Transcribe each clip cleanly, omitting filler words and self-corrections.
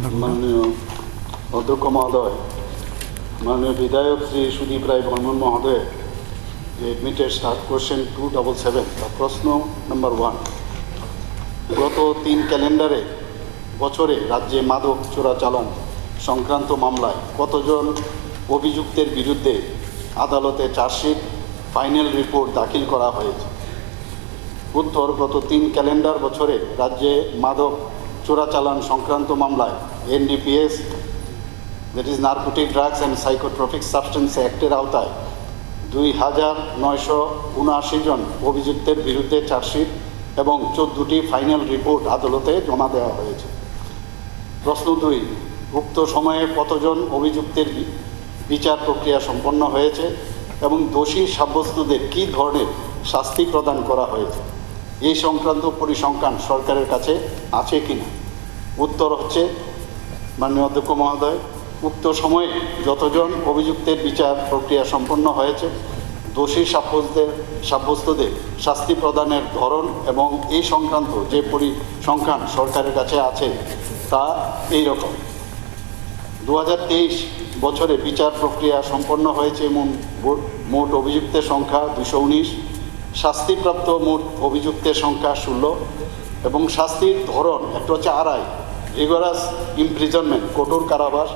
মাননীয় অধ্যক্ষ মহোদয়, মাননীয় বিধায়ক শ্রী সুদীপ রায় বর্মন মহোদয়, এডমিটেড স্টার্ট কোশ্চেন 277। প্রশ্ন নাম্বার 1, গত 3 ক্যালেন্ডারে বছরে রাজ্যে মাদক চোরাচালান সংক্রান্ত মামলায় কতজন অভিযুক্তের বিরুদ্ধে আদালতে চার্জশিট ফাইনাল রিপোর্ট দাখিল করা হয়েছে? উত্তর, গত 3 ক্যালেন্ডার বছরে রাজ্যে মাদক চোরাচালান সংক্রান্ত মামলায় NDPS, that is narcotic drugs and psychotropic substance অ্যাক্টের আওতায় 2979 জন অভিযুক্তের বিরুদ্ধে চার্জশিট এবং 14টি ফাইনাল রিপোর্ট আদালতে জমা দেওয়া হয়েছে। প্রশ্ন 2, উক্ত সময়ে কতজন অভিযুক্তের বিচার প্রক্রিয়া সম্পন্ন হয়েছে এবং দোষী সাব্যস্তদের কী ধরনের শাস্তি প্রদান করা হয়েছে? এই সংক্রান্ত পরিসংখ্যান সরকারের কাছে আছে কিনা? উত্তর হচ্ছে, মাননীয় অধ্যক্ষ মহোদয়, উক্ত সময়ে যতজন অভিযুক্তের বিচার প্রক্রিয়া সম্পন্ন হয়েছে, দোষী সাব্যস্তদের শাস্তি প্রদানের ধরন এবং এই সংক্রান্ত যে পরিসংখ্যান সরকারের কাছে আছে তা এই রকম। 2023 বছরে বিচার প্রক্রিয়া সম্পন্ন হয়েছে মোট অভিযুক্তের সংখ্যা 219, শাস্তিপ্রাপ্ত মোট অভিযুক্তের সংখ্যা 16 এবং শাস্তির ধরন একটা হচ্ছে আরআই, রিগরাস ইমপ্রিজনমেন্ট, কঠোর কারাবাস,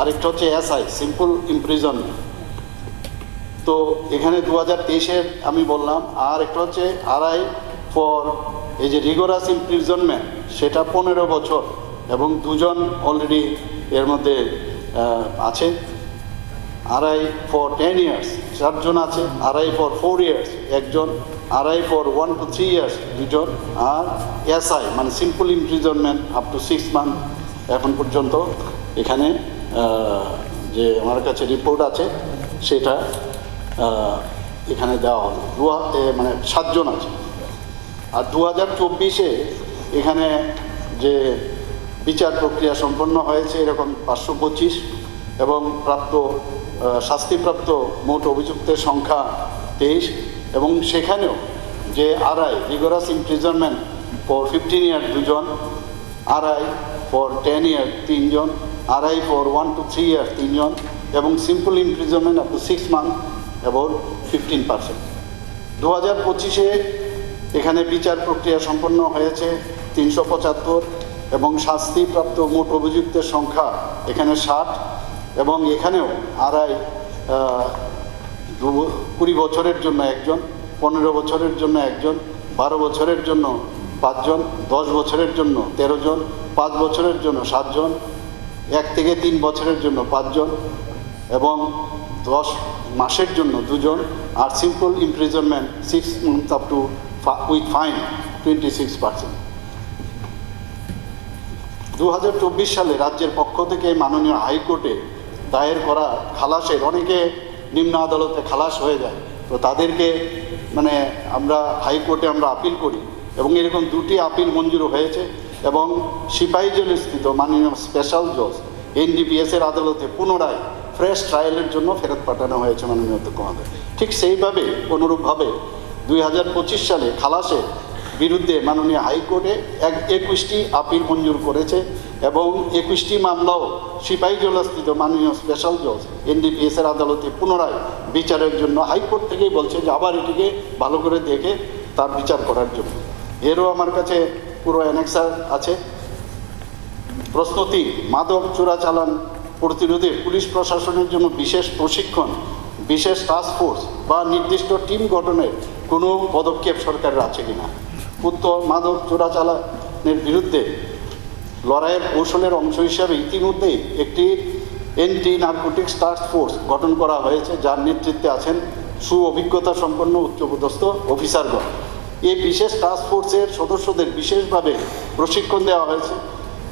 আরেকটা হচ্ছে এসআই, সিম্পল ইমপ্রিজনমেন্ট। তো এখানে 2023-এর আমি বললাম, আর একটা হচ্ছে আরআই ফর এই যে রিগরাস ইমপ্রিজনমেন্ট, সেটা 15 বছর এবং 2 জন অলরেডি এর মধ্যে আছে। আরআই ফর 10 ইয়ার্স 4 জন আছে, আরআই ফর 4 ইয়ার্স 1 জন, আরআই ফর 1 to 3 ইয়ার্স 2 জন, আর এসআই মানে simple imprisonment up to 6 month এখন পর্যন্ত এখানে যে আমার কাছে রিপোর্ট আছে সেটা এখানে দেওয়া হলো। মানে 7 জন আছে। আর 2024-এ এখানে যে বিচার প্রক্রিয়া সম্পন্ন হয়েছে এরকম 525 এবং শাস্তিপ্রাপ্ত মোট অভিযুক্তের সংখ্যা 23 এবং সেখানেও যে RI rigorous imprisonment for 15 year 2 জন, আরআই ফর 10 ইয়ার 3 জন, আরআই ফর 1 to 3 ইয়ার 3 জন এবং simple imprisonment up to 6 month about 15%। 2025-এ এখানে বিচার প্রক্রিয়া সম্পন্ন হয়েছে 375 এবং শাস্তিপ্রাপ্ত মোট অভিযুক্তের সংখ্যা এখানে 60 এবং এখানেও আরআই 20 বছরের জন্য 1 জন, 15 বছরের জন্য 1 জন, 12 বছরের জন্য 5 জন, 10 বছরের জন্য 13 জন, 5 বছরের জন্য 7 জন, 1 থেকে 3 বছরের জন্য 5 জন এবং 10 মাসের জন্য 2 জন, আর simple imprisonment 6 months up to with fine 26%। 2024 সালে রাজ্যের পক্ষ থেকে মাননীয় হাইকোর্টে দায়ের করা খালাসের অনেকে নিম্ন আদালতে খালাস হয়ে যায়, তো তাদেরকে মানে আমরা হাইকোর্টে আমরা আপিল করি এবং এরকম 2টি আপিল মঞ্জুর হয়েছে এবং সিপাহীজলা স্থিত মাননীয় স্পেশাল জজ এনডিপিএসের আদালতে পুনরায় ফ্রেশ ট্রায়ালের জন্য ফেরত পাঠানো হয়েছে মাননীয় অধ্যক্ষ মহোদয়। ঠিক সেইভাবে অনুরূপভাবে 2025 সালে খালাসের বিরুদ্ধে মাননীয় হাইকোর্টে 21টি আপিল মঞ্জুর করেছে এবং 21টি মামলাও সিপাহীজলাস্থিত মাননীয় স্পেশাল জজ এনডিপিএসের আদালতে পুনরায় বিচারের জন্য হাইকোর্ট থেকেই বলছে যে আবার এটিকে ভালো করে দেখে তার বিচার করার জন্য। এরও আমার কাছে পুরো অ্যানেক্সার আছে। প্রশ্ন 3, মাদক চোরাচালান প্রতিরোধে পুলিশ প্রশাসনের জন্য বিশেষ প্রশিক্ষণ, বিশেষ টাস্ক ফোর্স বা নির্দিষ্ট টিম গঠনের কোনো পদক্ষেপ সরকারের আছে কিনা? উত্তর, মাদক চোরাচালানের বিরুদ্ধে লড়াইয়ের কৌশলের অংশ হিসাবে ইতিমধ্যেই একটি এন্টি নার্কোটিক্স টাস্ক ফোর্স গঠন করা হয়েছে, যার নেতৃত্বে আছেন সুঅভিজ্ঞতা সম্পন্ন উচ্চপদস্থ অফিসারগণ। এই বিশেষ টাস্ক ফোর্সের সদস্যদের বিশেষভাবে প্রশিক্ষণ দেওয়া হয়েছে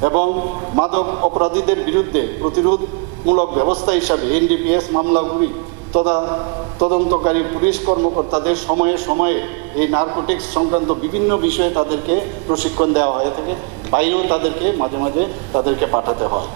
এবং মাদক অপরাধীদের বিরুদ্ধে প্রতিরোধমূলক ব্যবস্থা হিসাবে এনডিপিএস মামলাগুলি তদন্তকারী পুলিশ কর্মকর্তাদের সময়ে সময়ে এই নার্কোটিক্স সংক্রান্ত বিভিন্ন বিষয়ে তাদেরকে প্রশিক্ষণ দেওয়া হয়ে থাকে, বাইরেও তাদেরকে মাঝে মাঝে তাদেরকে পাঠাতে হয়।